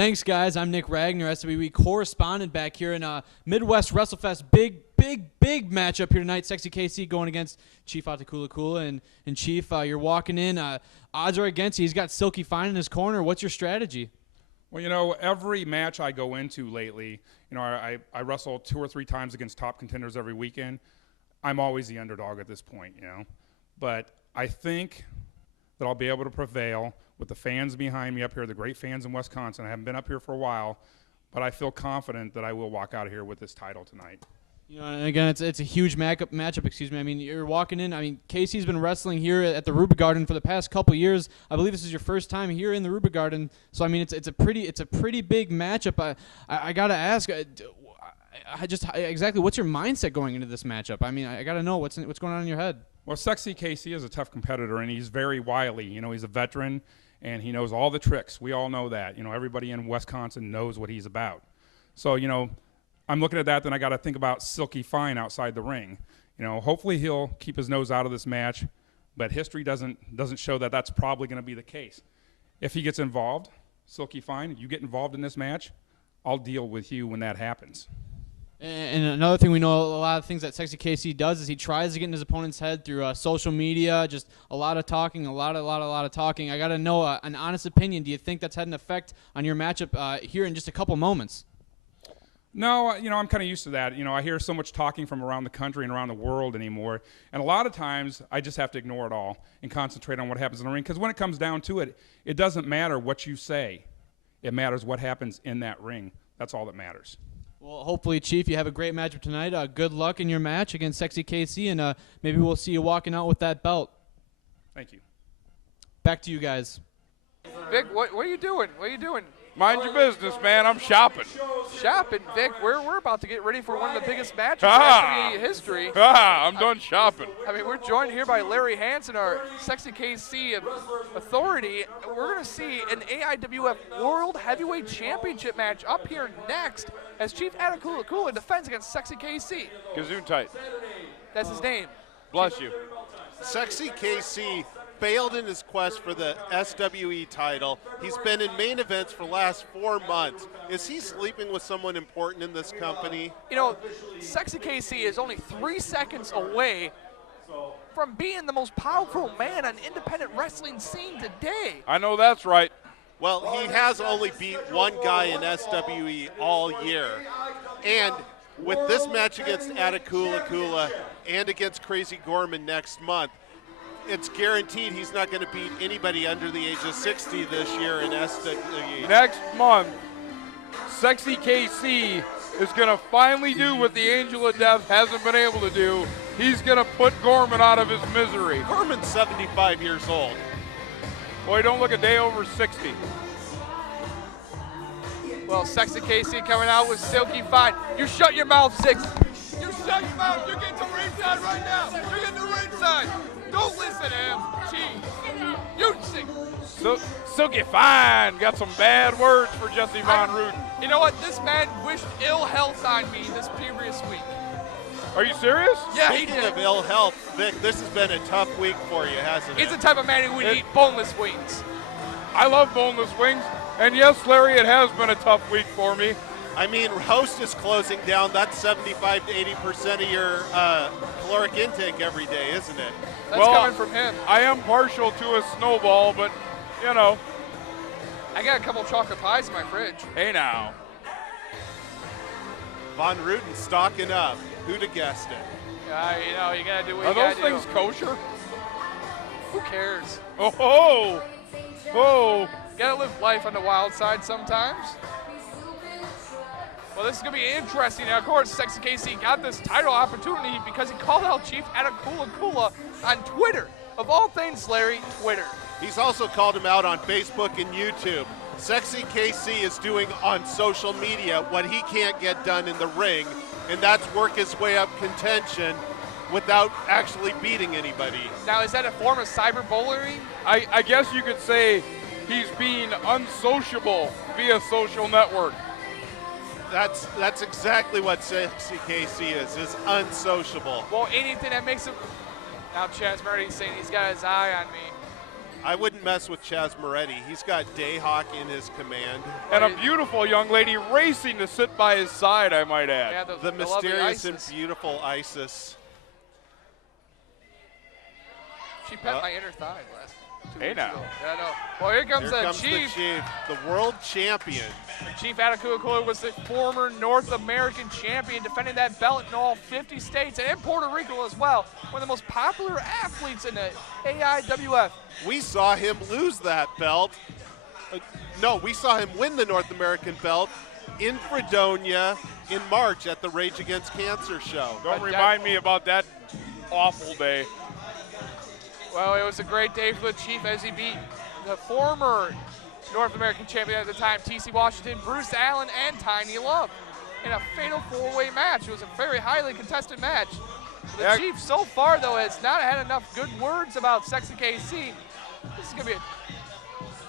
Thanks, guys. I'm Nick Ragnar, SWE correspondent back here in Midwest WrestleFest. Big matchup here tonight. Sexy KC going against Chief Attakullakulla. And Chief, you're walking in. Odds are against you. He's got Silky Fine in his corner. What's your strategy? Well, every match I go into lately, I wrestle 2 or 3 times against top contenders every weekend. I'm always the underdog at this point, But I think that I'll be able to prevail with the fans behind me up here, the great fans in Wisconsin. I haven't been up here for a while, but I feel confident that I will walk out of here with this title tonight. And again, it's a huge matchup. Excuse me. I mean, you're walking in. I mean, Casey's been wrestling here at the Ruby Garden for the past couple years. I believe this is your first time here in the Ruby Garden. So I mean, it's a pretty big matchup. I gotta ask, exactly what's your mindset going into this matchup? I mean, I gotta know what's going on in your head. Well, Sexy KC is a tough competitor, and he's very wily. He's a veteran, and he knows all the tricks. We all know that. Everybody in Wisconsin knows what he's about. So, I'm looking at that, then I got to think about Silky Fine outside the ring. Hopefully he'll keep his nose out of this match, but history doesn't show that that's probably going to be the case. If he gets involved, Silky Fine, you get involved in this match, I'll deal with you when that happens. And another thing we know, a lot of things that Sexy KC does is he tries to get in his opponent's head through social media, just a lot of talking, a lot of talking. I got to know an honest opinion. Do you think that's had an effect on your matchup here in just a couple moments? No, I'm kind of used to that. I hear so much talking from around the country and around the world anymore, and a lot of times I just have to ignore it all and concentrate on what happens in the ring, because when it comes down to it, it doesn't matter what you say. It matters what happens in that ring. That's all that matters. Well, hopefully, Chief, you have a great matchup tonight. Good luck in your match against Sexy KC, and maybe we'll see you walking out with that belt. Thank you. Back to you guys. Vic, what are you doing? What are you doing? Mind your business, man. I'm shopping. Shopping, Vic. We're about to get ready for one of the biggest matches in WWE history. I'm done shopping. I mean, we're joined here by Larry Hansen, our Sexy KC authority. We're going to see an AIWF World Heavyweight Championship match up here next as Chief Attakullakulla defends against Sexy KC. Gazoon tight. That's his name. Bless you. Sexy KC failed in his quest for the SWE title. He's been in main events for the last 4 months. Is he sleeping with someone important in this company? Sexy KC is only 3 seconds away from being the most powerful man on independent wrestling scene today. I know that's right. Well, he has only beat one guy in SWE all year. And with this match against Attakullakulla and against Crazy Gorman next month, it's guaranteed he's not going to beat anybody under the age of 60 this year in SWE. Next month, Sexy KC is going to finally do what the Angel of Death hasn't been able to do. He's going to put Gorman out of his misery. Gorman's 75 years old. Boy, don't look a day over 60. Well, Sexy KC coming out with Silky Fine. You shut your mouth, Six. You shut your mouth. You're getting to ringside right now. You're getting to ringside. Don't listen to him. Jeez. You sing. Silky Fine got some bad words for Jesse Von Ruden. You know what? This man wished ill health on me this previous week. Are you serious? Yeah, Speaking he did. of ill health, Vic, this has been a tough week for you, hasn't it? He's the type of man who would eat boneless wings. I love boneless wings. And yes, Larry, it has been a tough week for me. I mean, Host is closing down. That's 75 to 80% of your caloric intake every day, isn't it? That's coming from him. I am partial to a snowball, but, I got a couple chocolate pies in my fridge. Hey now. Von Ruden stocking up. Who'd have guessed it? You got to do what you got to do. Are those things kosher? Who cares? Oh. Got to live life on the wild side sometimes. Well, this is going to be interesting. Now, of course, Sexy KC got this title opportunity because he called out Chief Attakullakulla on Twitter. Of all things, Larry, Twitter. He's also called him out on Facebook and YouTube. Sexy KC is doing on social media what he can't get done in the ring, and that's work his way up contention without actually beating anybody. Now, is that a form of cyberbullying? I guess you could say he's being unsociable via social network. That's exactly what Sexy KC is unsociable. Well, anything that makes him... Now, Chaz Murray's saying he's got his eye on me. I wouldn't mess with Chaz Moretti. He's got Dayhawk in his command. And a beautiful young lady racing to sit by his side, I might add. Yeah, The mysterious and beautiful Isis. She pet my inner thigh last 2 Hey weeks now. ago. Yeah, I know. Well, here comes Here the comes Chief. the Chief, the world champion. Chief Attakullakulla was the former North American champion, defending that belt in all 50 states and in Puerto Rico as well. One of the most popular athletes in the AIWF. We saw him lose that belt. No, we saw him win the North American belt in Fredonia in March at the Rage Against Cancer show. Don't remind me about that awful day. Well, it was a great day for the Chief as he beat the former North American champion at the time, TC Washington, Bruce Allen, and Tiny Love in a fatal four-way match. It was a very highly contested match. The Chief so far, though, has not had enough good words about Sexy KC. This is going to be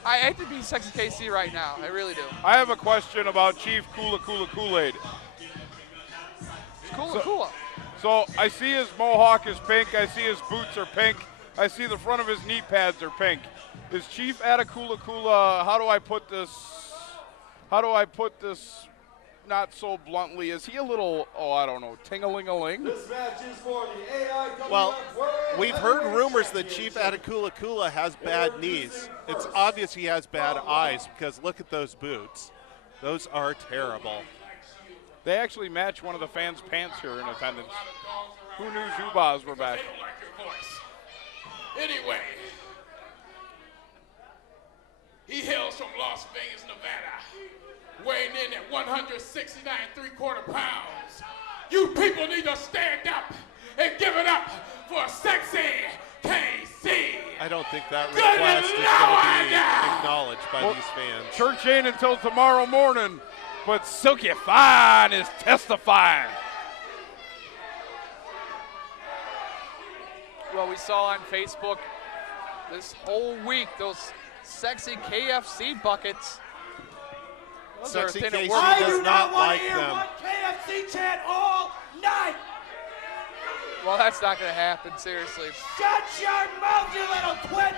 I hate to be Sexy KC right now. I really do. I have a question about Chief Kool-Aid. Kula. So I see his mohawk is pink. I see his boots are pink. I see the front of his knee pads are pink. Is Chief Attakullakulla, how do I put this not so bluntly, is he a little, I don't know, ting-a-ling-a-ling? This match is for the AIWF Well, World we've heard Heavyweight rumors that Chief Attakullakulla has bad knees. It's obvious he has bad eyes because look at those boots. Those are terrible. They actually match one of the fans' pants here in attendance. Who knew Zubas were back? Anyway, he hails from Las Vegas, Nevada, weighing in at 169 3/4 pounds. You people need to stand up and give it up for Sexy KC. I don't think that request is going to be acknowledged by these fans. Church ain't until tomorrow morning, but Silky Fine is testifying. Well, we saw on Facebook this whole week those Sexy KFC buckets. Those are a Sexy thing that KC works. does not like hear them. one KFC chant all night. Well, that's not going to happen, seriously. Shut your mouth, you little twit.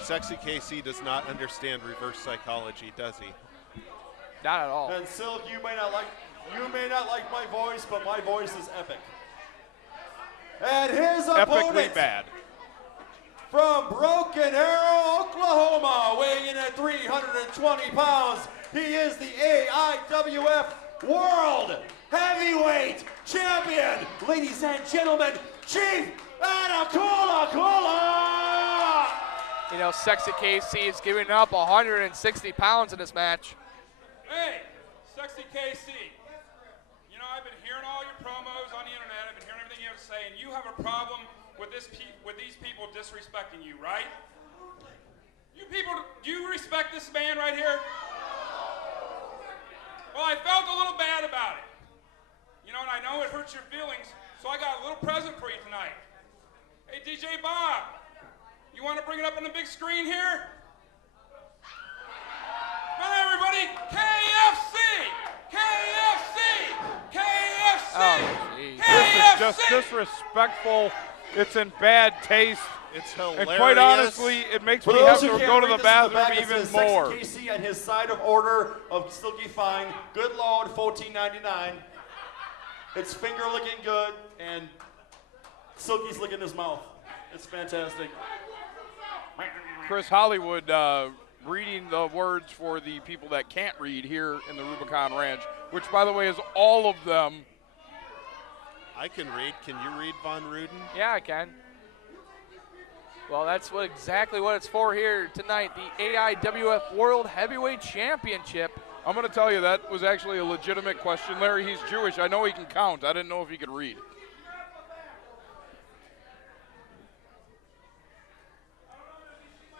Sexy KC does not understand reverse psychology, does he? Not at all. And Silk, you may not like my voice, but my voice is epic. And his opponent Epically bad. from Broken Arrow, Oklahoma, weighing in at 320 pounds, he is the AIWF World Heavyweight Champion. Ladies and gentlemen, Chief Attakullakulla. You know, Sexy KC is giving up 160 pounds in this match. Hey, Sexy KC. You know, I've been hearing all your promos on the internet. I've been hearing everything you have to say, and you have a problem with these people disrespecting you, right? You people, do you respect this man right here? Well, I felt a little bad about it. You know, and I know it hurts your feelings, so I got a little present for you tonight. Hey, DJ Bob, you want to bring it up on the big screen here? Hi, everybody, KFC! KFC! KFC! Oh, geez. This is just disrespectful. It's in bad taste. It's hilarious. And quite honestly, it makes For me have those who to can't go to read the this in bathroom back, it even says more. Sexy KC and his side of order of Silky Fine. Good Lord, $14.99. It's finger looking good, and Silky's licking his mouth. It's fantastic. Chris Hollywood reading the words for the people that can't read here in the Rubicon Ranch, which, by the way, is all of them. I can read. Can you read, Von Ruden? Yeah, I can. Well, that's exactly what it's for here tonight, the AIWF World Heavyweight Championship. I'm going to tell you that was actually a legitimate question. Larry, he's Jewish. I know he can count. I didn't know if he could read.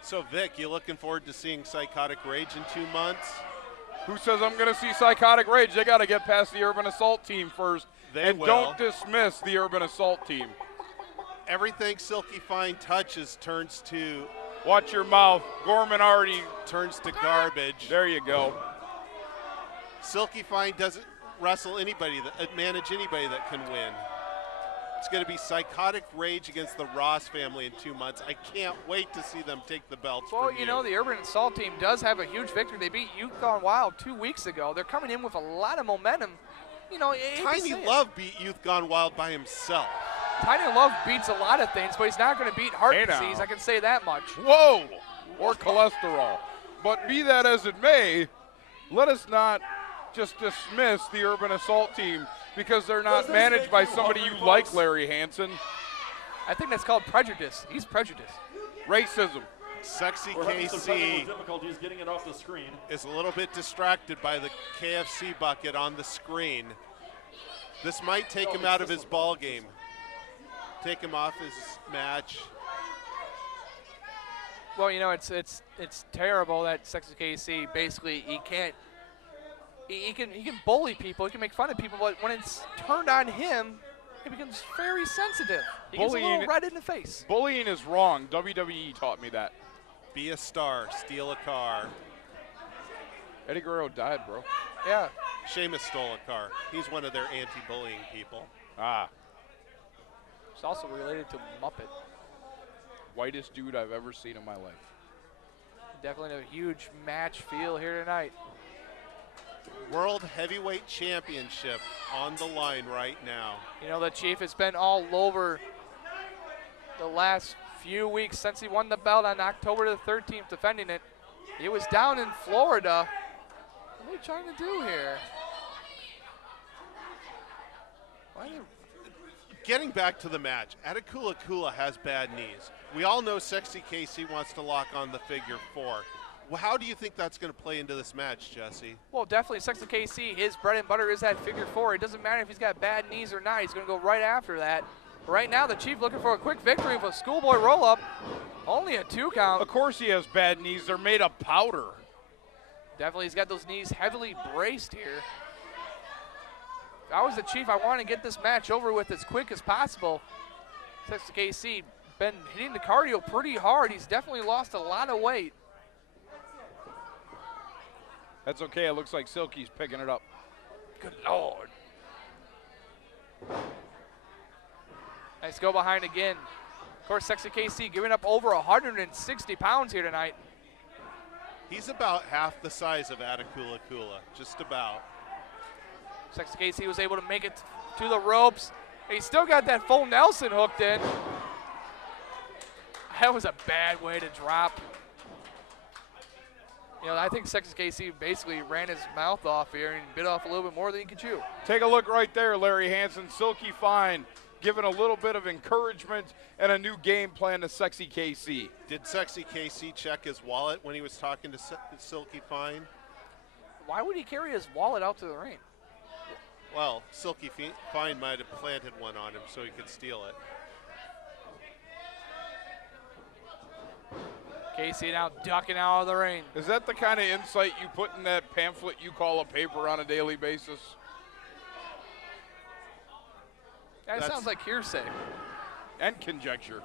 So, Vic, you looking forward to seeing Psychotic Rage in 2 months? Who says I'm going to see Psychotic Rage? They got to get past the Urban Assault team first. They and will. Don't dismiss the Urban Assault team. Everything Silky Fine touches turns to Watch your mouth. Gorman already. turns to garbage. There you go. Silky Fine doesn't wrestle anybody, manage anybody that can win. It's going to be psychotic rage against the Ross family in 2 months. I can't wait to see them take the belts Well, from you know, the Urban Assault team does have a huge victory. They beat Youth Gone Wild 2 weeks ago. They're coming in with a lot of momentum. You know, Tiny Love beat Youth Gone Wild by himself. Tiny Love beats a lot of things, but he's not going to beat heart Hey now. disease. I can say that much. Whoa! Or cholesterol. But be that as it may, let us not just dismiss the Urban Assault team because they're not managed by somebody you like, Larry Hansen. I think that's called prejudice. He's prejudiced. Racism. Sexy We're having some KC technical difficulties getting it off the screen. is a little bit distracted by the KFC bucket on the screen. This might take him out of his ball game. Take him off his match. Well, you know, it's terrible that Sexy KC basically he can bully people, he can make fun of people, but when it's turned on him, he becomes very sensitive. He gets a little red in the face. Bullying is wrong. WWE taught me that. Be a star, steal a car. Eddie Guerrero died, bro. Yeah. Sheamus stole a car. He's one of their anti-bullying people. Ah, It's also related to Muppet. whitest dude I've ever seen in my life. Definitely a huge match feel here tonight. World Heavyweight Championship on the line right now. You know, the Chief has been all over the last few weeks since he won the belt on October the 13th, defending it. He was down in Florida. What are we trying to do here? Why are you Getting back to the match, Attakullakulla has bad knees. We all know Sexy KC wants to lock on the figure 4. Well, how do you think that's going to play into this match, Jesse? Well, definitely Sexy KC, his bread and butter is that figure 4. It doesn't matter if he's got bad knees or not. He's going to go right after that. But right now, the Chief looking for a quick victory with a schoolboy roll-up. Only a 2 count. Of course he has bad knees. They're made of powder. Definitely, he's got those knees heavily braced here. If I was the Chief, I want to get this match over with as quick as possible. Sexy KC been hitting the cardio pretty hard. He's definitely lost a lot of weight. That's okay. It looks like Silky's picking it up. Good Lord. Nice go behind again. Of course, Sexy KC giving up over 160 pounds here tonight. He's about half the size of Attakullakulla, just about. Sexy KC was able to make it to the ropes. He's still got that full Nelson hooked in. That was a bad way to drop. You know, I think Sexy KC basically ran his mouth off here and bit off a little bit more than he could chew. Take a look right there, Larry Hansen. Silky Fine giving a little bit of encouragement and a new game plan to Sexy KC. Did Sexy KC check his wallet when he was talking to Silky Fine? Why would he carry his wallet out to the ring? Well, Silky Fine might have planted one on him so he could steal it. KC now ducking out of the ring. Is that the kind of insight you put in that pamphlet you call a paper on a daily basis? That sounds like hearsay. And conjecture.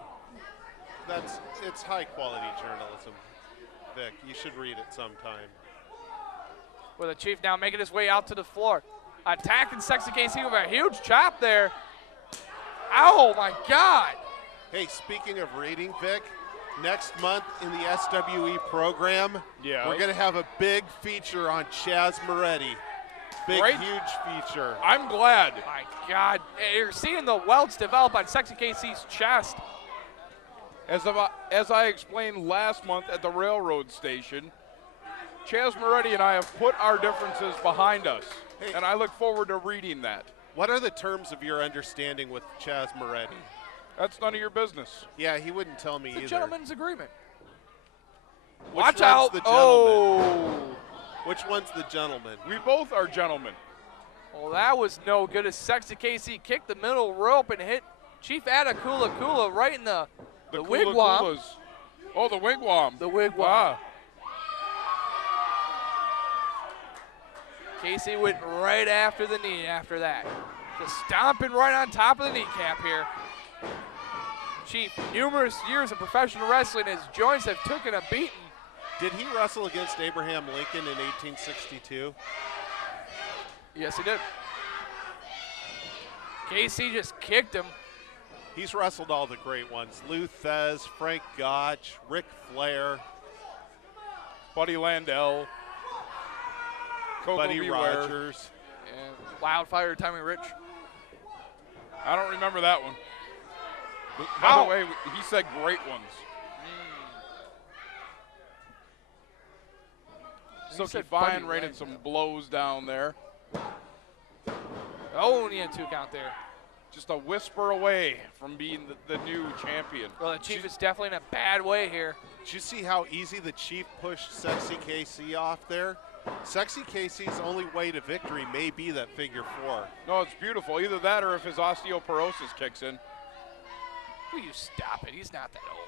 It's high quality journalism, Vic. You should read it sometime. With the Chief now making his way out to the floor. Attacking Sexy KC with a huge chop there. Oh my God. Hey, speaking of reading, Vic, next month in the SWE program, Yeah. we're going to have a big feature on Chaz Moretti. Big, Great. huge feature. I'm glad. My God. You're seeing the welts develop on Sexy KC's chest. As I explained last month at the railroad station, Chaz Moretti and I have put our differences behind us, Hey. and I look forward to reading that. What are the terms of your understanding with Chaz Moretti? That's none of your business. Yeah, he wouldn't tell me It's a either. gentleman's agreement. Which Watch one's out. the gentleman? Oh. Which one's the gentleman? We both are gentlemen. Well, that was no good as Sexy KC kicked the middle rope and hit Chief Attakullakulla right in the wigwam. Kula-Kulas. Oh, the wigwam. The wigwam. Ah. KC went right after the knee after that. Just stomping right on top of the kneecap here. Chief, numerous years of professional wrestling, his joints have taken a beating. Did he wrestle against Abraham Lincoln in 1862? Yes, he did. KC just kicked him. He's wrestled all the great ones. Lou Thez, Frank Gotch, Ric Flair, Buddy Landell, Coco Buddy Beware. Rogers. And Wildfire Tommy Rich. I don't remember that one. By the way, he said great ones. Silky said Fine Buddy rated some blows down there. Oh, and he had 2 count there. Just a whisper away from being the new champion. Well, the Chief is definitely in a bad way here. Did you see how easy the Chief pushed Sexy KC off there? Sexy KC's only way to victory may be that figure 4. No, it's beautiful. Either that or if his osteoporosis kicks in. Will you stop it? He's not that old.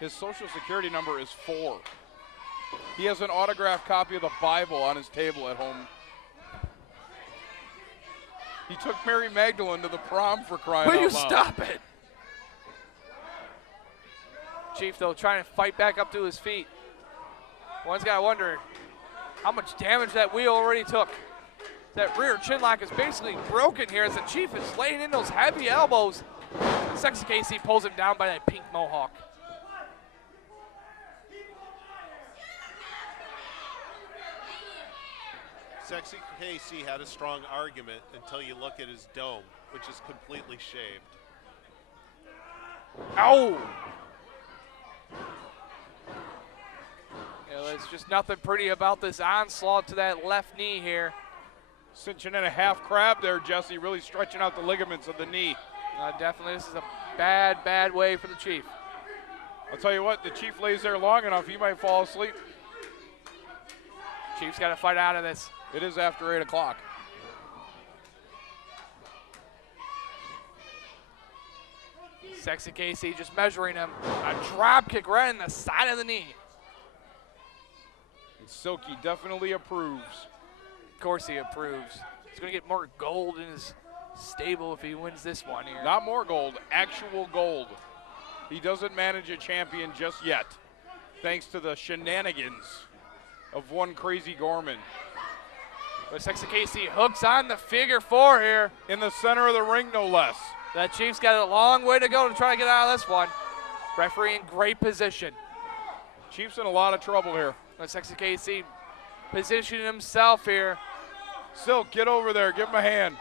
His social security number is 4. He has an autographed copy of the Bible on his table at home. He took Mary Magdalene to the prom for crying out loud. Will you stop it? Chief, though, trying to fight back up to his feet. One's got to wonder how much damage that wheel already took. That rear chin lock is basically broken here as the Chief is laying in those heavy elbows. Sexy KC pulls him down by that pink mohawk. Sexy KC had a strong argument until you look at his dome, which is completely shaved. Ow! Yeah, there's just nothing pretty about this onslaught to that left knee here. Cinching in a half crab there, Jesse, really stretching out the ligaments of the knee. Definitely, this is a bad, bad way for the Chief. I'll tell you what, the Chief lays there long enough, he might fall asleep. Chief's got to fight out of this. It is after 8 o'clock. Sexy KC just measuring him. A drop kick right in the side of the knee. And Silky definitely approves. Of course he approves. He's going to get more gold in his stable if he wins this one here. Not more gold, actual gold. He doesn't manage a champion just yet, thanks to the shenanigans of one Crazy Gorman. But Sexy KC hooks on the figure 4 here. In the center of the ring, no less. That Chief's got a long way to go to try to get out of this one. Referee in great position. Chief's in a lot of trouble here. But Sexy KC positioning himself here. Silk, get over there, give him a hand.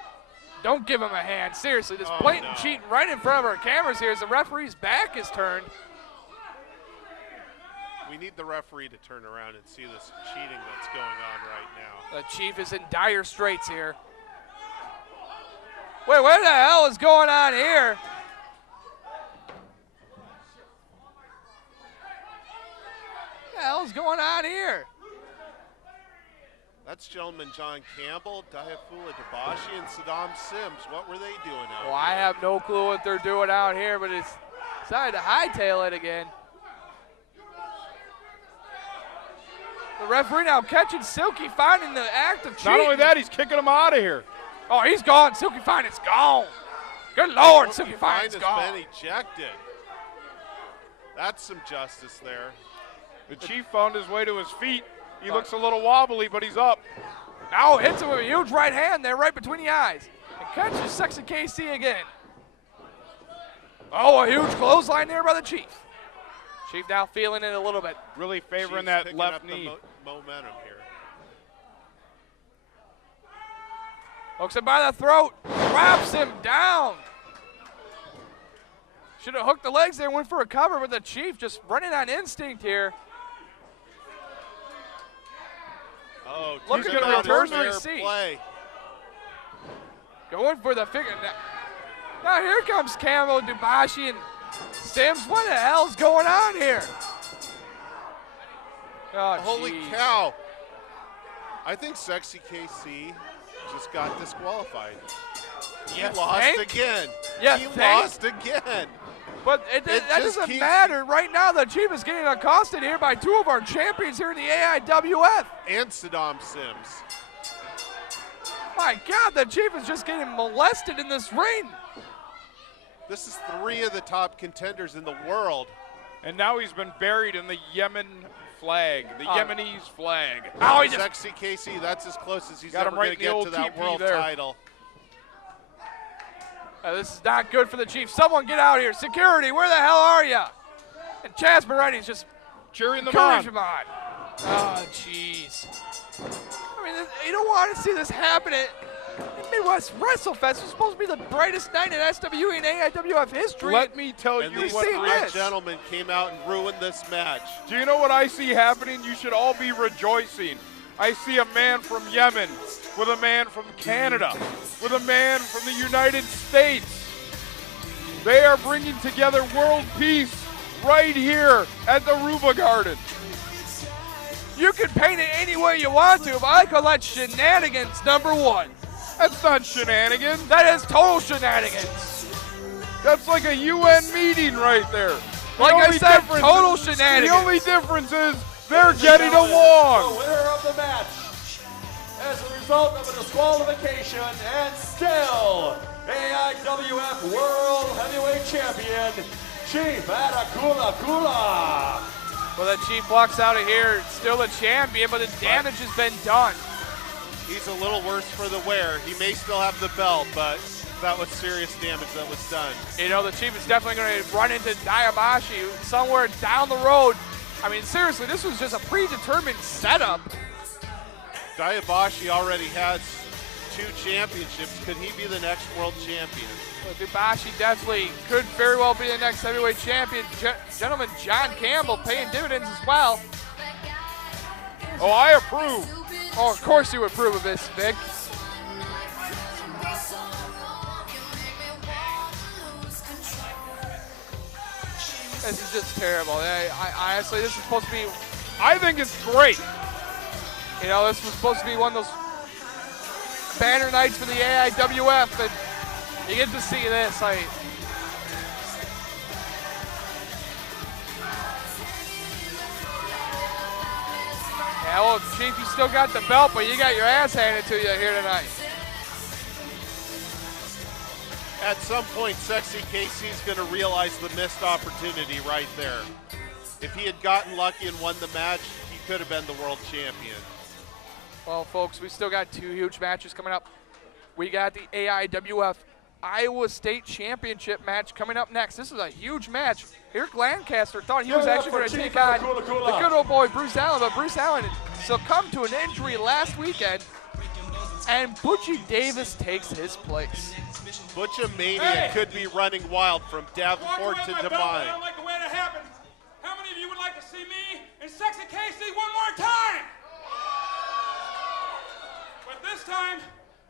Don't give him a hand. Seriously, this blatant cheating right in front of our cameras here as the referee's back is turned. We need the referee to turn around and see this cheating that's going on right now. The Chief is in dire straits here. Wait, what the hell is going on here? What the hell is going on here? That's gentleman John Campbell, Attakullakulla Dabashi, and Saddam Sims. What were they doing out Well, I have no clue what they're doing out here, but it's decided to hightail it again. The referee now catching Silky Fine in the act of cheating. Not only that, he's kicking him out of here. Oh, he's gone. Silky Fine is gone. Good Lord, Silky Fine is has gone. been ejected. That's some justice there. The Chief found his way to his feet. He looks a little wobbly, but he's up. Now hits him with a huge right hand there right between the eyes. And catches Sexy KC again. Oh, a huge clothesline there by the Chief. Chief now feeling it a little bit. Really favoring Chief's that picking left up the knee. momentum here. Hooks him by the throat. Drops him down. Should have hooked the legs there, went for a cover, but the Chief just running on instinct here. Oh, Look talk at the about reverse fair receipt. play. Going for the figure. Now here comes Campbell, Dabashi, and Sims. What the hell's going on here? Oh, Holy geez. cow. I think Sexy KC just got disqualified. He lost think? again. You He think? lost again. But It that just doesn't keeps- matter. Right now, the Chief is getting accosted here by 2 of our champions here in the AIWF. And Saddam Sims. My God, the Chief is just getting molested in this ring. This is 3 of the top contenders in the world. And now he's been buried in the Yemen flag, the Yemenis flag. Oh, he just Sexy KC, that's as close as he's Got ever him right going to in the get old to that TP world there. title. This is not good for the Chiefs. Someone get out here. Security, where the hell are you? And Chaz Moretti's just cheering them on. Oh, jeez. I mean, you don't want to see this happen at Midwest WrestleFest. It's supposed to be the brightest night in SWE and AIWF history. Let me tell And you these what three gentlemen came out and ruined this match. Do you know what I see happening? You should all be rejoicing. I see a man from Yemen with a man from Canada with a man from the United States. They are bringing together world peace right here at the Ruba Garden. You can paint it any way you want to, but I call that shenanigans #1. That's not shenanigans. That is total shenanigans. That's like a UN meeting right there. Like I said, total shenanigans. The only difference is they're getting along. The winner of the match, as a result of a disqualification and still AIWF World Heavyweight Champion, Chief Attakullakulla. Well, the Chief walks out of here still a champion, but the damage has been done. He's a little worse for the wear. He may still have the belt, but that was serious damage that was done. You know, the Chief is definitely going to run into Diabashi somewhere down the road. I mean, seriously, this was just a predetermined setup. Diabashi already has 2 championships. Could he be the next world champion? Well, Diabashi definitely could very well be the next heavyweight champion. Gentleman John Campbell paying dividends as well. Oh, I approve. Oh, of course you approve of this, Vic. This is just terrible. I honestly, this is supposed to be. I think it's great. You know, this was supposed to be one of those banner nights for the AIWF, and you get to see this. Yeah, well, Chief, you still got the belt, but you got your ass handed to you here tonight. At some point, Sexy KC's going to realize the missed opportunity right there. If he had gotten lucky and won the match, he could have been the world champion. Well, folks, we still got 2 huge matches coming up. We got the AIWF Iowa State Championship match coming up next. This is a huge match. Eric Lancaster thought he was actually going to take on the good old boy Bruce Allen, but Bruce Allen succumbed to an injury last weekend, and Butchie Davis takes his place. Butcha Mania could be running wild from Davenport to Des Moines. I don't like the way that happened. How many of you would like to see me and Sexy KC one more time? But this time,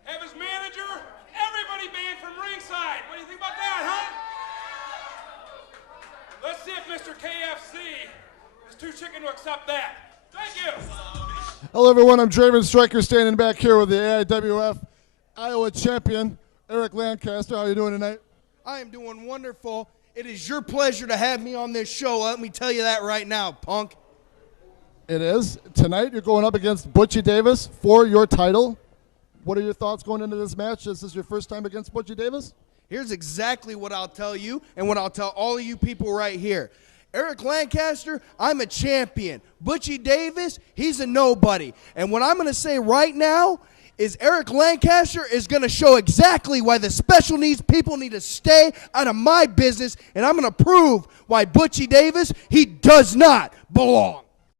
have his manager, everybody banned from ringside. What do you think about that, huh? Let's see if Mr. KFC is too chicken to accept that. Thank you. Hello, everyone. I'm Draven Stryker, standing back here with the AIWF Iowa champion, Eric Lancaster. How are you doing tonight? I am doing wonderful. It is your pleasure to have me on this show. Let me tell you that right now, punk. It is. Tonight, you're going up against Butchie Davis for your title. What are your thoughts going into this match? This is your first time against Butchie Davis? Here's exactly what I'll tell you and what I'll tell all of you people right here. Eric Lancaster, I'm a champion. Butchie Davis, he's a nobody. And what I'm going to say right now is Eric Lancaster is going to show exactly why the special needs people need to stay out of my business, and I'm going to prove why Butchie Davis, he does not belong.